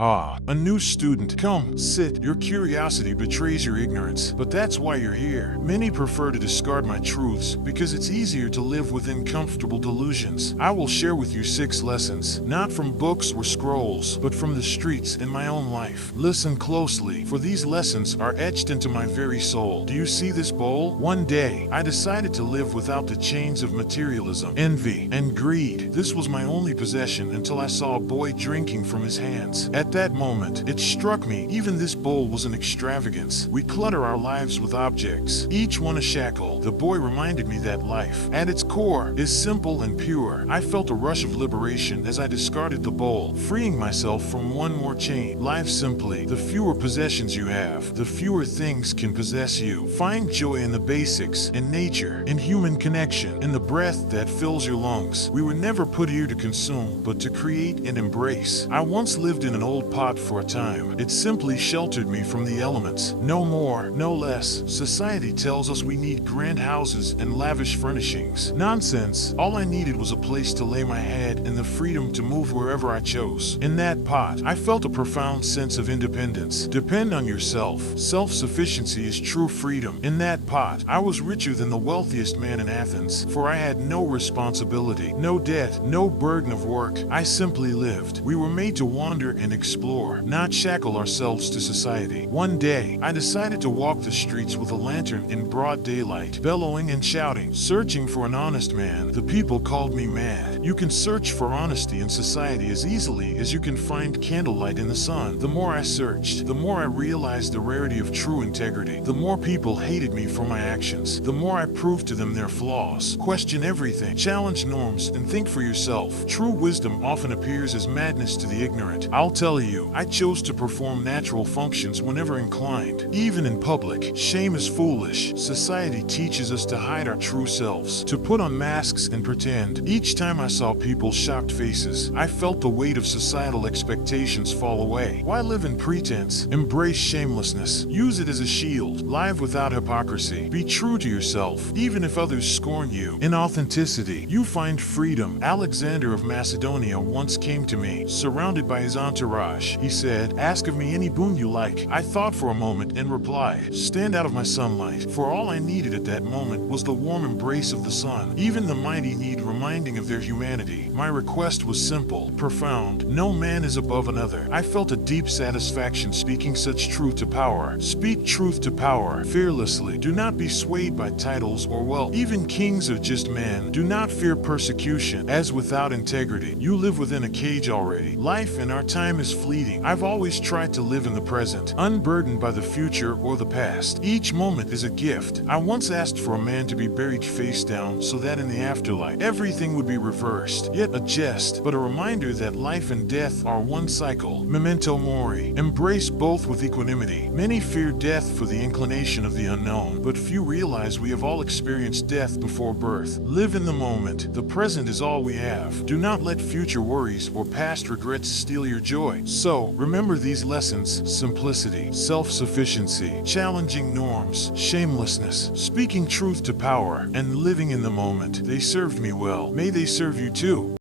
Ah, a new student. Come, sit. Your curiosity betrays your ignorance, but that's why you're here. Many prefer to discard my truths because it's easier to live within comfortable delusions. I will share with you 6 lessons, not from books or scrolls, but from the streets in my own life. Listen closely, for these lessons are etched into my very soul. Do you see this bowl? One day, I decided to live without the chains of materialism, envy, and greed. This was my only possession until I saw a boy drinking from his hands. At that moment, it struck me, even this bowl was an extravagance. We clutter our lives with objects, each one a shackle. The boy reminded me that life, at its core, is simple and pure. I felt a rush of liberation as I discarded the bowl, freeing myself from one more chain. Life simply, the fewer possessions you have, the fewer things can possess you. Find joy in the basics, in nature, in human connection, in the breath that fills your lungs. We were never put here to consume, but to create and embrace. I once lived in an old pot for a time. It simply sheltered me from the elements. No more, no less. Society tells us we need grand houses and lavish furnishings. Nonsense. All I needed was a place to lay my head and the freedom to move wherever I chose. In that pot, I felt a profound sense of independence. Depend on yourself. Self-sufficiency is true freedom. In that pot, I was richer than the wealthiest man in Athens, for I had no responsibility, no debt, no burden of work. I simply lived. We were made to wander and explore, not shackle ourselves to society. One day, I decided to walk the streets with a lantern in broad daylight, bellowing and shouting, searching for an honest man. The people called me mad. You can search for honesty in society as easily as you can find candlelight in the sun. The more I searched, the more I realized the rarity of true integrity. The more people hated me for my actions, the more I proved to them their flaws. Question everything, challenge norms, and think for yourself. True wisdom often appears as madness to the ignorant. I'll tell you, I chose to perform natural functions whenever inclined. Even in public, shame is foolish. Society teaches us to hide our true selves, to put on masks and pretend. Each time I saw people's shocked faces, I felt the weight of societal expectations fall away. Why live in pretense? Embrace shamelessness. Use it as a shield. Live without hypocrisy. Be true to yourself, even if others scorn you. In authenticity, you find freedom. Alexander of Macedonia once came to me, surrounded by his entourage. He said, "Ask of me any boon you like." I thought for a moment and replied, "Stand out of my sunlight." For all I needed at that moment was the warm embrace of the sun. Even the mighty need reminding of their humanity. My request was simple, profound. No man is above another. I felt a deep satisfaction speaking such truth to power. Speak truth to power, fearlessly. Do not be swayed by titles or wealth. Even kings are just men. Do not fear persecution, as without integrity, you live within a cage already. Life in our time is fleeting. I've always tried to live in the present, unburdened by the future or the past. Each moment is a gift. I once asked for a man to be buried face down so that in the afterlife, everything would be reversed. Yet a jest, but a reminder that life and death are one cycle. Memento mori. Embrace both with equanimity. Many fear death for the inclination of the unknown, but few realize we have all experienced death before birth. Live in the moment. The present is all we have. Do not let future worries or past regrets steal your joy. So, remember these lessons: simplicity, self-sufficiency, challenging norms, shamelessness, speaking truth to power, and living in the moment. They served me well. May they serve you too.